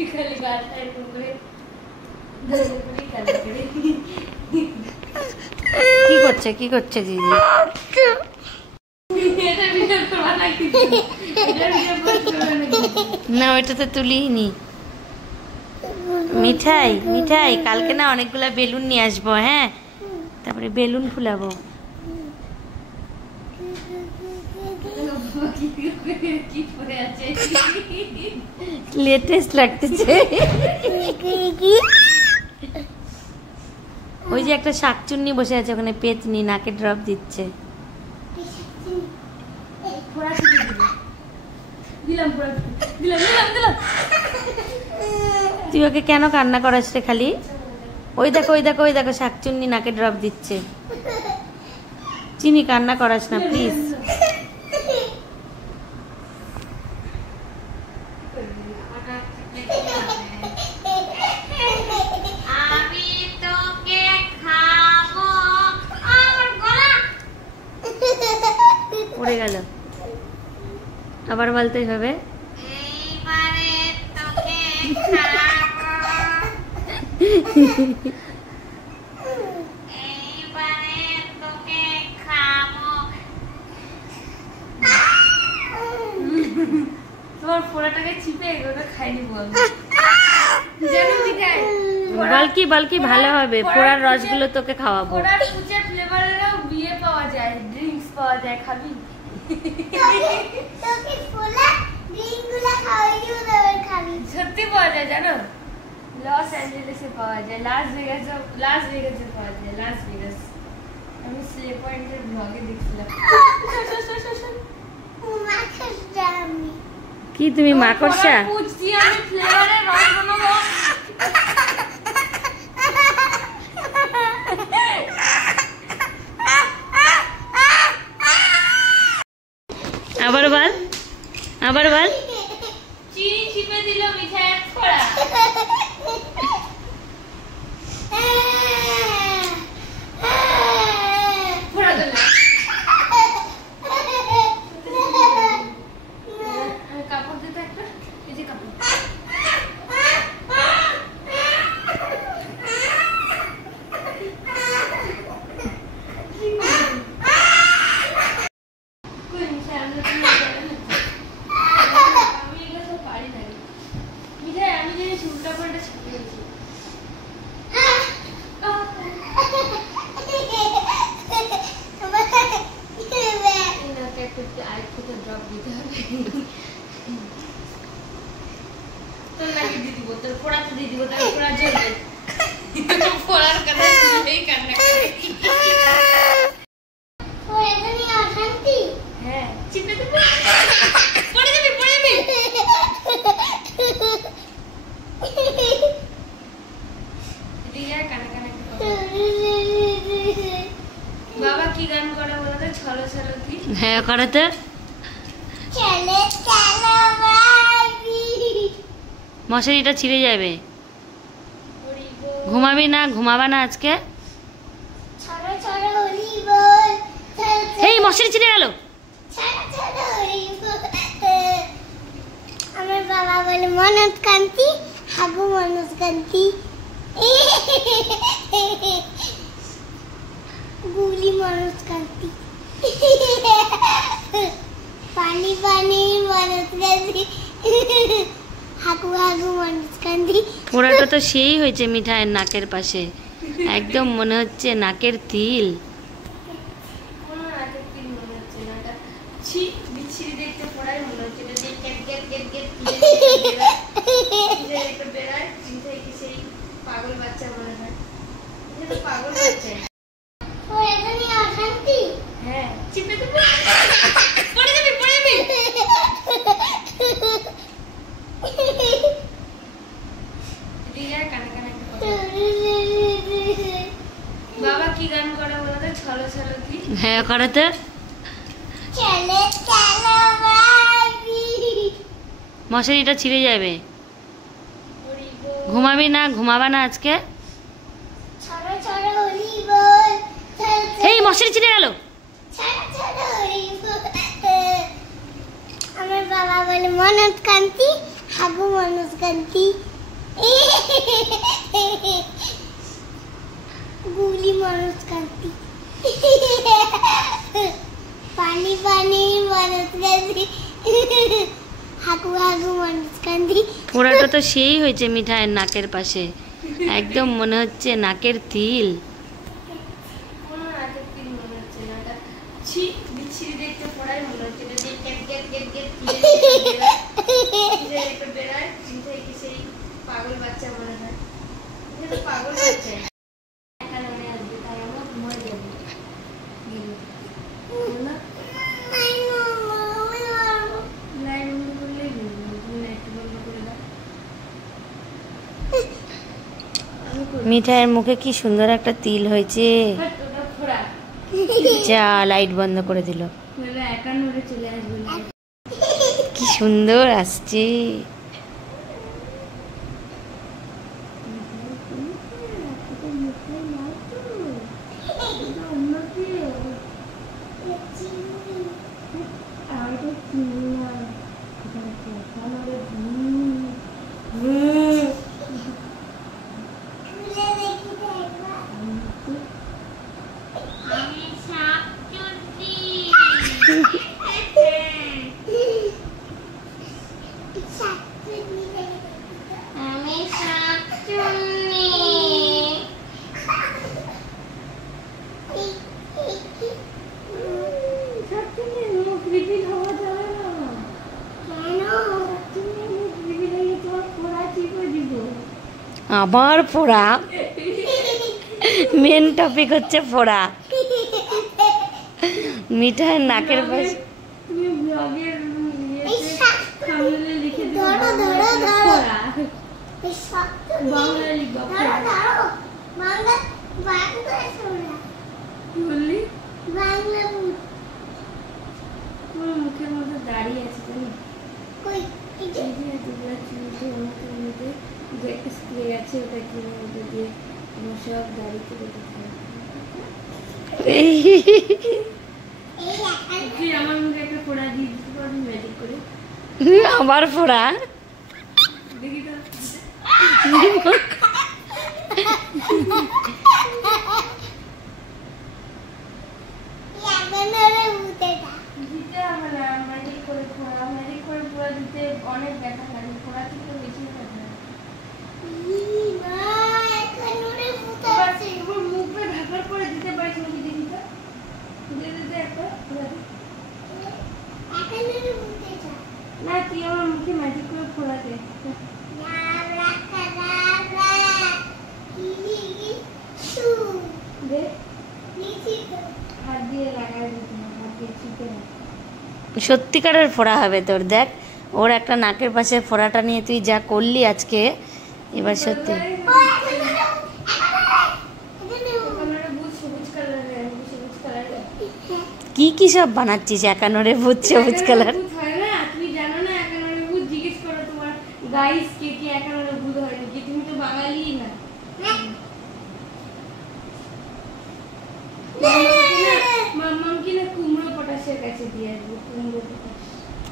কি করছে কি করছে দিদি? না ওইটা তো তুলিনি। মিঠাই মিঠাই কালকে না অনেকগুলা বেলুন নিয়ে আসবো। হ্যাঁ, তারপরে বেলুন ফুলাবো। লেটেস্ট লাগতেছে। ওই যে একটা শাকচুন্নি বসে আছে ওখানে, পেতনি নাকে ড্রপ দিচ্ছে। তুই ওকে কেন কান্না করাস রে খালি? ওই দেখো ওই দেখো ওই দেখো শাকচুন্নি নাকে ড্রপ দিচ্ছে। চিনি কান্না করাস না প্লিজ। পড়ে গেল, আবার বলতেই হবে। তোমার পোড়াটাকে চিপে ওটা খাইনি বল। বলকি বলকি ভালো হবে, পোড়ার রসগুলো তোকে খাওয়াবো। পোড়ার কুচে ফ্লেভারেরও বিয়ে পাওয়া যায়, ড্রিঙ্কস পাওয়া যায়, খাবি? তোকে পোড়া ড্রিঙ্কগুলো খাওয়াইও দেবে, খাবি? সত্যি পাওয়া যায় জানো, লস অ্যাঞ্জেলেসে পাওয়া যায়, লাস ভেগাসে পাওয়া যায়, লাস ভেগাস। আমি স্লে পয়েন্টের ব্লগে দেখছিলাম। কি তুমি মাকড়সা? পুচকি আমি ফ্লেভারের রস বানাবো। আবার বল, আবার বল। চিনি চিপে দিল মিঠাই ফোড়া। ফোড়া দিল। কাপড় দিতে একটা, এই যে কাপড়। বাবা কি গান করে বলো তো? চলো চলো কি? হ্যাঁ করো তো। মশারিটা ছিঁড়ে যাবে। ঘুমাবি না? ঘুমাবা না আজকে? এই মশারি ছিঁড়ে গেল। আমার বাবা বলে মনোজ কান্তি, হাগু মনোজ কান্তি, গুলি মনোজ কান্তি, পানি পানি মনোজ কান্তি, হাগু হাগু মনোজ কান্তি। পোড়াটা তো সেই হয়েছে মিঠাইয়ের নাকের পাশে, একদম মনে হচ্ছে নাকের তিল। বিচ্ছিরি দেখতে পড়াই মনে হচ্ছে পাগল বাচ্চা মনে হয়, পাগল বাচ্চা। হ্যাঁ চিপে দেবো, পড়ে যাবি পড়ে যাবি। বাবা কি গান করে বলো তো? চলো চলো কি? হ্যাঁ করো তো। মশারিটা ছিঁড়ে যাবে। ঘুমাবি না? ঘুমাবা না আজকে? এই মশারি ছিঁড়ে গেল। আমার বাবা বলে মনোজ কান্তি, হাগু মনোজ কান্তি। গুলি মানুষ কান্তি পানি পানি মানুষ কান্তি হাগু হাগু মানুষ কান্তি। ফোড়াটা তো সেই হয়েছে মিঠাইয়ের নাকের পাশে, একদম মনে হচ্ছে নাকের তিল। কোনো নাকের তিল মনে হচ্ছে না, এটা ছি বিচ্ছিরি দেখতে পড়াই মনে হচ্ছে। এটা যে ক্যাট ক্যাট ক্যাট ক্যাট কি বেড়ায় চিন্তায় কি সেই পাগল বাচ্চা মনে হয়। এটা তো পাগল বাচ্চা। একা মনে আসবে তাই আমার মরে যাবে। লাইট বন্ধ করলেই বলবো, তুমি লাইট বন্ধ করে দাও। মিঠাইয়ের মুখে কি সুন্দর একটা তিল হয়েছে। বাট ওটা ফোড়া। যা লাইট বন্ধ করে দিল। বলে একা নড়ে চলে আসবে না। কি সুন্দর আসছে। আবার ফোড়া, মেন টপিক হচ্ছে ফোড়া। মিঠাইয়ের নাকের পাশে তুমি ব্লগের থাম্বনেলে লিখে দিও বাংলা লিখবা। কি বললি? তোমার মুখের মধ্যে দাঁড়িয়ে আছে জানি। এই যে দুবার চুলতে মুখের মধ্যে যে একটা স্প্রে আছে ওটা কিনে মধ্যে দিয়ে তোমার সব দাড়িতে দিতে হবে। তুই আমার মুখে একটা ফোড়া দিয়ে দিতে পারবি ম্যাজিক করে? আবার ফোড়া। দেখি তো দিতে হবে না, ম্যাজিক করে ফোড়া, ম্যাজিক করে ফোড়া দিতে অনেক ব্যথা লাগে, ফোড়া থেকে বেশি ব্যথা লাগে। এবার মুখে ঢাকার পরে দিতে পারিস নাকি? দেখি তো দিতে একটা ফোড়া দি। না তুই আমার মুখে ম্যাজিক করে ফোড়া দে। দে হাত দিয়ে লাগাই দিতে না, হাত দিয়ে চিপে না। সত্যিকারের ফোড়া হবে তোর। দেখ ওর একটা নাকের পাশে ফোড়াটা নিয়ে তুই যা করলি আজকে, এবার সত্যি কি কি সব বানাচ্ছিস। একানোরে ভূত, সবুজ কালার। তুমি জানো না একানোরে ভূত? জিজ্ঞেস করো তোমার গাইস কে কি একানোরে ভূত হয় নাকি? তুমি তো বাঙালি না। মাম্মাম কি না কুমড়ো পটাশের কাছে দিয়ে আসবো।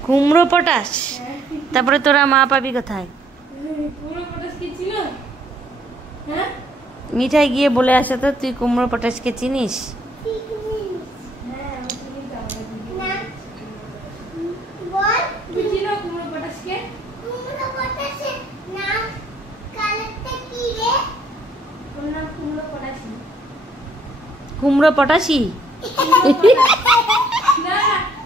কুমড়ো পটাশ? তারপরে তোরা মা পাবি কোথায়? কুমড়ো পটাশ কি ছিল? হ্যাঁ মিঠাই গিয়ে বলে আসে তো, তুই কুমড়ো পটাশকে চিনিস? তুই চিনো কুমড়ো পটাশকে? ওর নাম কুমড়ো পটাশি। কুমড়ো পটাশি? না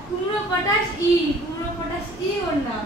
কুমড়ো পটাশ ই, কুমড়ো পটাশ ই ওর নাম।